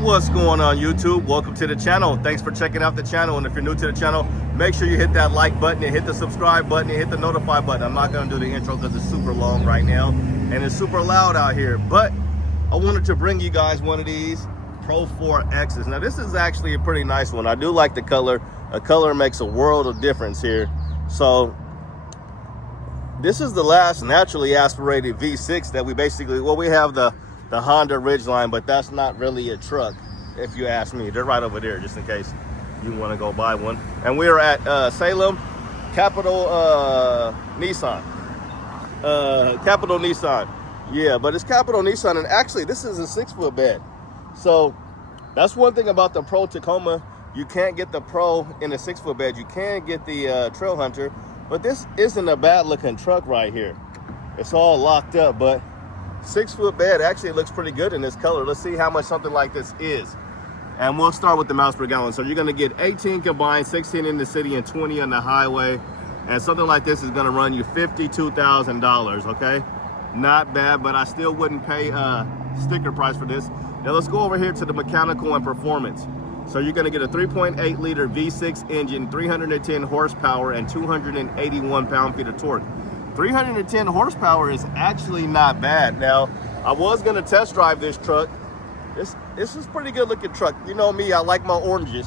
What's going on, YouTube? Welcome to the channel. Thanks for checking out the channel. And if you're new to the channel, make sure you hit that like button and hit the subscribe button and hit the notify button. I'm not going to do the intro because it's super long right now and it's super loud out here, but I wanted to bring you guys one of these Pro 4Xs. Now this is actually a pretty nice one. I do like the color. The color makes a world of difference here. So this is the last naturally aspirated V6 that we basically, well, we have the Honda Ridgeline, but that's not really a truck, if you ask me. They're right over there, just in case you want to go buy one. And we are at Salem, Capital Nissan. Capital Nissan. Yeah, but it's Capital Nissan, and actually this is a 6-foot bed. So that's one thing about the Pro Tacoma. You can't get the Pro in a 6-foot bed. You can get the Trail Hunter, but this isn't a bad looking truck right here. It's all locked up, but 6-foot bed actually looks pretty good in this color. Let's see how much something like this is. And we'll start with the miles per gallon. So you're gonna get 18 combined, 16 in the city and 20 on the highway. And something like this is gonna run you $52,000, okay? Not bad, but I still wouldn't pay a sticker price for this. Now let's go over here to the mechanical and performance. So you're gonna get a 3.8 liter V6 engine, 310 horsepower and 281 pound-feet of torque. 310 horsepower is actually not bad. Now, I was gonna test drive this truck. This is a pretty good looking truck. You know me, I like my oranges.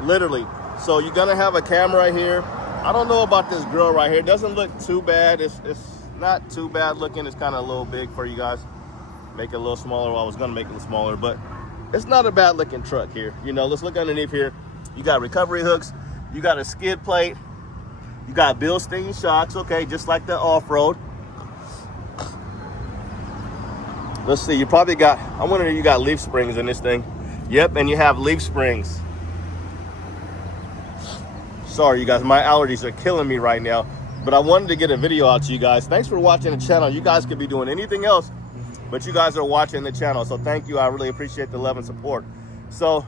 Literally. So you're gonna have a camera here. I don't know about this grill right here. It doesn't look too bad. It's not too bad looking. It's kind of a little big for you guys. Make it a little smaller. Well, I was gonna make it a little smaller, but it's not a bad looking truck here. You know, let's look underneath here. You got recovery hooks. You got a skid plate. You got Bilstein shocks, okay, just like the off-road. Let's see, you probably got, I wonder if you got leaf springs in this thing. Yep, and you have leaf springs. Sorry, you guys, my allergies are killing me right now, but I wanted to get a video out to you guys. Thanks for watching the channel. You guys could be doing anything else, but you guys are watching the channel, so thank you. I really appreciate the love and support. So,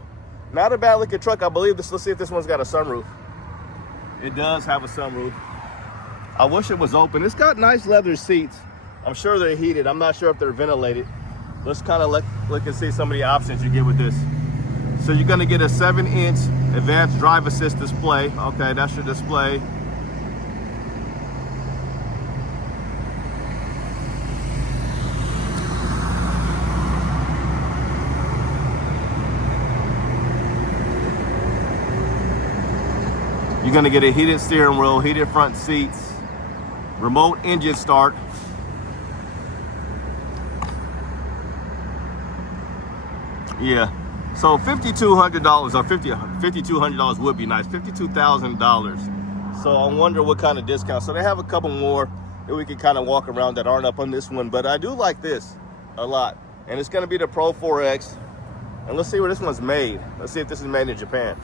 not a bad looking truck. I believe this. Let's see if this one's got a sunroof. It does have a sunroof. I wish it was open. It's got nice leather seats. I'm sure they're heated. I'm not sure if they're ventilated. Let's kind of look and see some of the options you get with this. So you're gonna get a 7-inch advanced drive assist display. Okay, that's your display. You're gonna get a heated steering wheel, heated front seats, remote engine start. Yeah, so $5,200 or $5,200 would be nice. $52,000. So I wonder what kind of discount. So they have a couple more that we can kind of walk around that aren't up on this one, but I do like this a lot. And it's gonna be the Pro 4X. And let's see where this one's made. Let's see if this is made in Japan.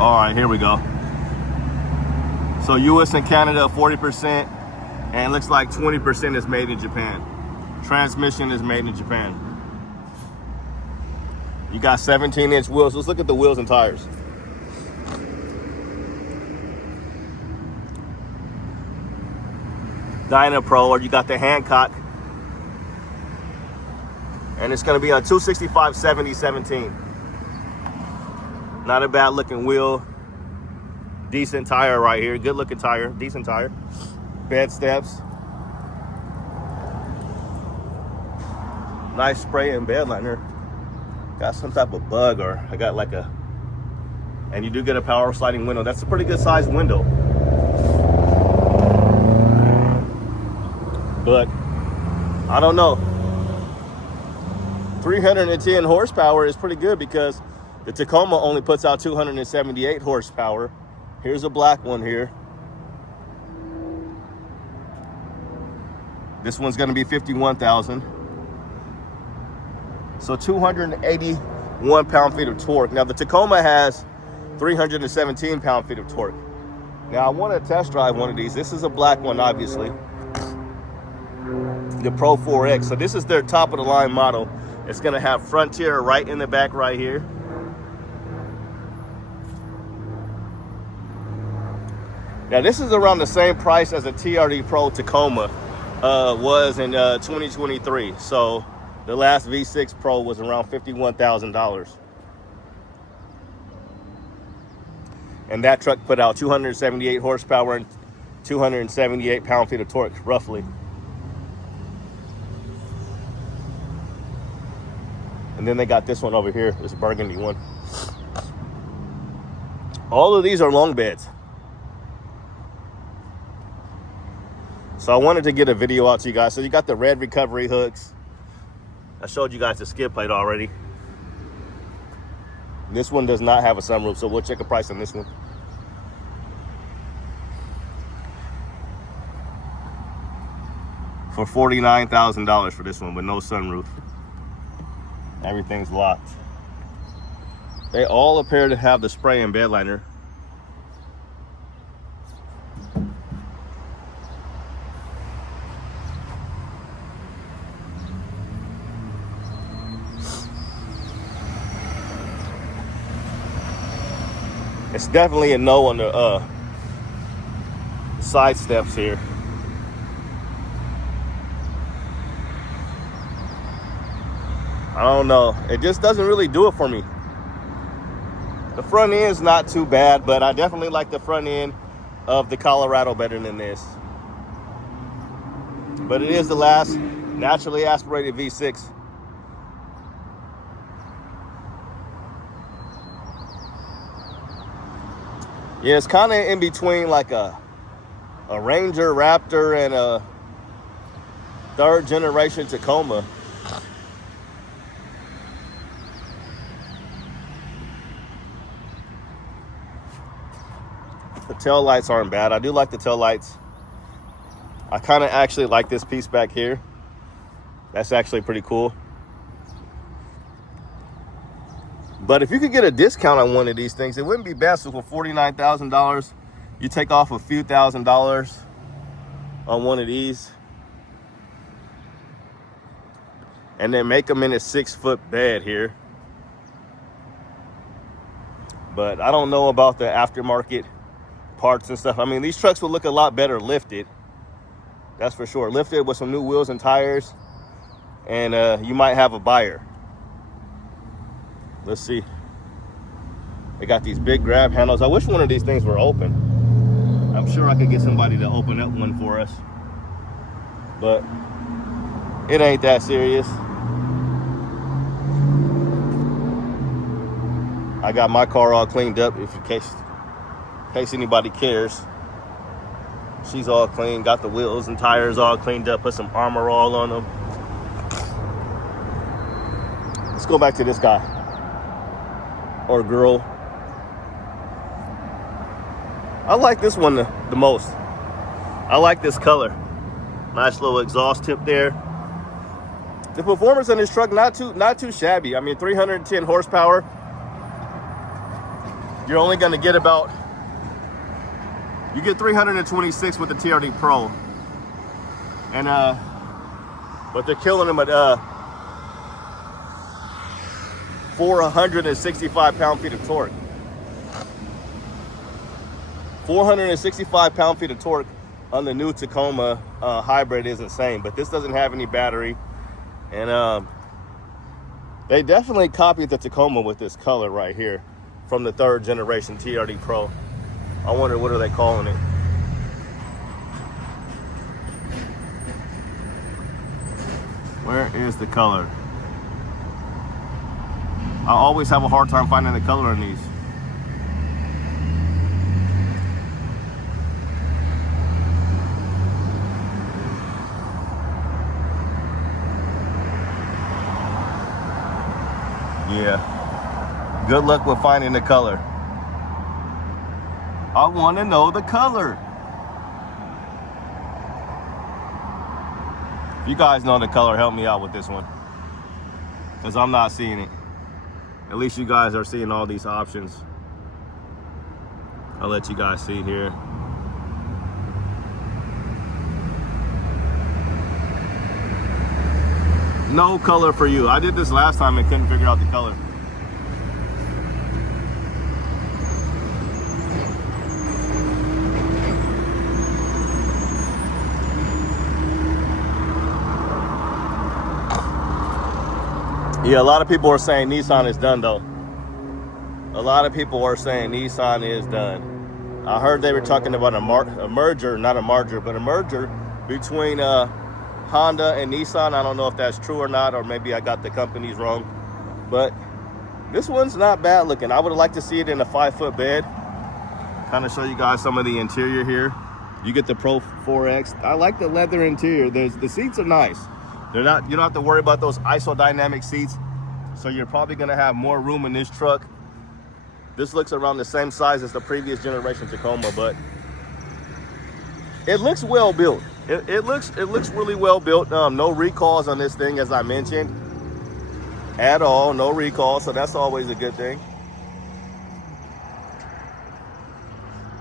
All right, here we go. So US and Canada, 40%, and it looks like 20% is made in Japan. Transmission is made in Japan. You got 17-inch wheels. Let's look at the wheels and tires. Dyna Pro, or you got the Hancock. And it's gonna be on 265/70/17. Not a bad looking wheel. Decent tire right here. Good looking tire. Decent tire. Bed steps. Nice spray and bed liner. Got some type of bug, or I got like a, and you do get a power sliding window. That's a pretty good sized window. But I don't know. 310 horsepower is pretty good because the Tacoma only puts out 278 horsepower. Here's a black one here. This one's gonna be 51,000. So 281 pound-feet of torque. Now the Tacoma has 317 pound-feet of torque. Now I wanna test drive one of these. This is a black one, obviously. The Pro 4X. So this is their top of the line model. It's gonna have Frontier right in the back right here. Now this is around the same price as a TRD Pro Tacoma was in 2023. So the last V6 Pro was around $51,000. And that truck put out 278 horsepower and 278 pound-feet of torque, roughly. And then they got this one over here, this burgundy one. All of these are long beds. So I wanted to get a video out to you guys. So you got the red recovery hooks. I showed you guys the skid plate already. This one does not have a sunroof, so we'll check the price on this one. For $49,000 for this one with no sunroof. Everything's locked. They all appear to have the spray and bed liner. It's definitely a no on the side steps here. I don't know. It just doesn't really do it for me. The front end's not too bad, but I definitely like the front end of the Colorado better than this. But it is the last naturally aspirated V6. Yeah, it's kind of in between like a Ranger Raptor and a third generation Tacoma. The tail lights aren't bad. I do like the tail lights. I kind of actually like this piece back here. That's actually pretty cool. But if you could get a discount on one of these things, it wouldn't be bad. So for $49,000, you take off a few $1,000s on one of these, and then make them in a 6-foot bed here. But I don't know about the aftermarket parts and stuff. I mean, these trucks would look a lot better lifted. That's for sure. Lifted with some new wheels and tires, and you might have a buyer. Let's see. They got these big grab handles. I wish one of these things were open. I'm sure I could get somebody to open up one for us, but it ain't that serious. I got my car all cleaned up, in case anybody cares. She's all clean, got the wheels and tires all cleaned up, put some armor all on them. Let's go back to this guy or girl. I like this one the most. I like this color. Nice little exhaust tip there. The performance on this truck not too shabby. I mean, 310 horsepower. You're only going to get about, you get 326 with the TRD Pro, and but they're killing them at 465 pound-feet of torque. 465 pound-feet of torque on the new Tacoma hybrid is insane, but this doesn't have any battery, and they definitely copied the Tacoma with this color right here from the third generation TRD Pro. I wonder, what are they calling it? Where is the color? I always have a hard time finding the color on these. Yeah. Good luck with finding the color. I want to know the color. If you guys know the color, help me out with this one, because I'm not seeing it. At least you guys are seeing all these options. I'll let you guys see here. No color for you. I did this last time and couldn't figure out the color. Yeah, a lot of people are saying Nissan is done though. A lot of people are saying Nissan is done. I heard they were talking about a merger, not a merger, but a merger between Honda and Nissan. I don't know if that's true or not, or maybe I got the companies wrong. But this one's not bad looking. I would like to see it in a 5-foot bed. Kind of show you guys some of the interior here. You get the Pro 4X. I like the leather interior. The seats are nice. They're not, you don't have to worry about those isodynamic seats. So you're probably gonna have more room in this truck. This looks around the same size as the previous generation Tacoma, but it looks well built. It looks really well built. No recalls on this thing, as I mentioned, at all. No recalls, so that's always a good thing.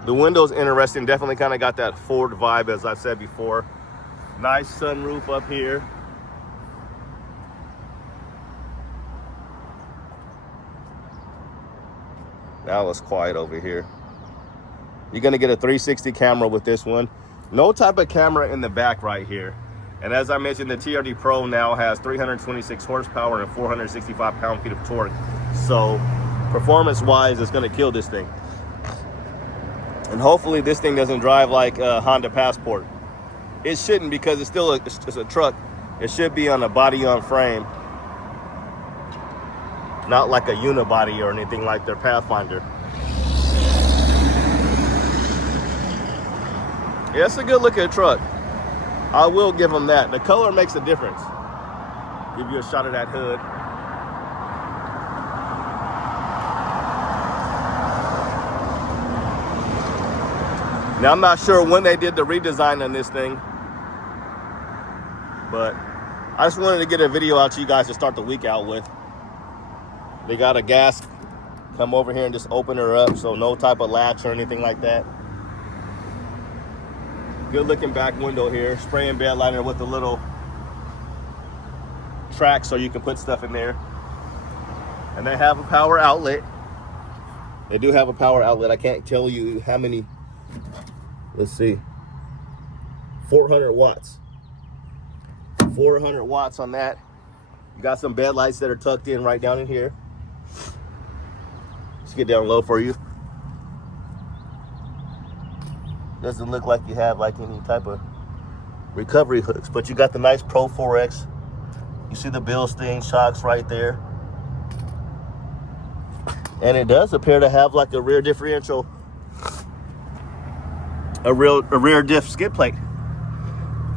The window's interesting. Definitely kind of got that Ford vibe, as I've said before. Nice sunroof up here. Now it's quiet over here. You're gonna get a 360 camera with this one. No type of camera in the back right here. And as I mentioned, the TRD Pro now has 326 horsepower and 465 pound-feet of torque. So performance-wise, it's gonna kill this thing. And hopefully this thing doesn't drive like a Honda Passport. It shouldn't, because it's still it's a truck. It should be on a body-on-frame, not like a unibody or anything like their Pathfinder. Yeah, it's a good looking truck. I will give them that. The color makes a difference. Give you a shot of that hood. Now, I'm not sure when they did the redesign on this thing, but I just wanted to get a video out to you guys to start the week out with. They got a gas. Come over here and just open her up, so no type of latch or anything like that. Good looking back window here. Spray and bed liner with a little track so you can put stuff in there. And they have a power outlet. They do have a power outlet. I can't tell you how many. Let's see. 400 watts. 400 watts on that. You got some bed lights that are tucked in right down in here. Let's get down low for you. Doesn't look like you have like any type of recovery hooks, but you got the nice Pro 4X. You see the Bilstein shocks right there. And it does appear to have like a rear differential, a rear diff skid plate.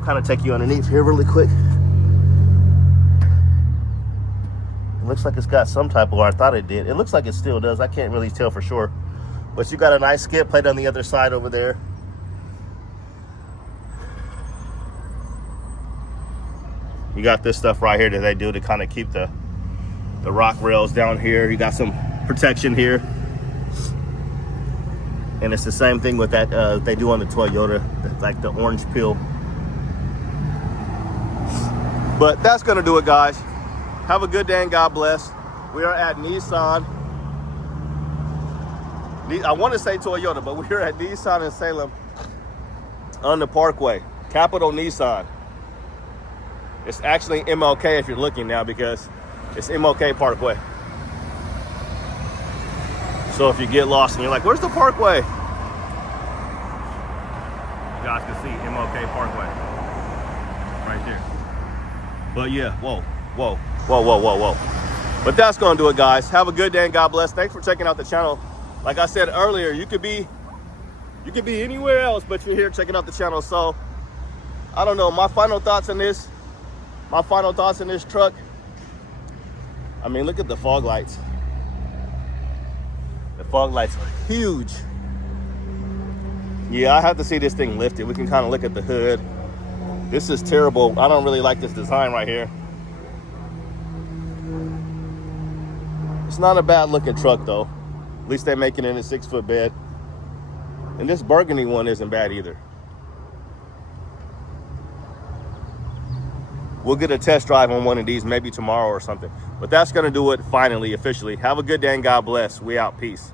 Kind of take you underneath here really quick. It looks like it's got some type of, or I thought it did. It looks like it still does. I can't really tell for sure. But you got a nice skid plate on the other side over there. You got this stuff right here that they do to kind of keep the rock rails down here. You got some protection here. And it's the same thing with that they do on the Toyota, like the orange peel. But that's gonna do it, guys. Have a good day and God bless. We are at Nissan. I want to say Toyota, but we're at Nissan in Salem on the Parkway. Capital Nissan. It's actually MLK if you're looking now, because it's MLK Parkway. So if you get lost and you're like, where's the Parkway? You guys can see MLK Parkway right there. But yeah, whoa. But that's gonna do it, guys. Have a good day and God bless. Thanks for checking out the channel. Like I said earlier, you could be anywhere else, but you're here checking out the channel. So I don't know, my final thoughts on this truck. I mean, look at the fog lights. The fog lights are huge. Yeah, I have to see this thing lifted. We can kind of look at the hood. This is terrible. I don't really like this design right here. It's not a bad looking truck though. At least they make it in a 6-foot bed. And this burgundy one isn't bad either. we'll get a test drive on one of these maybe tomorrow or something. But that's going to do it finally, officially. Have a good day and God bless. We out. Peace.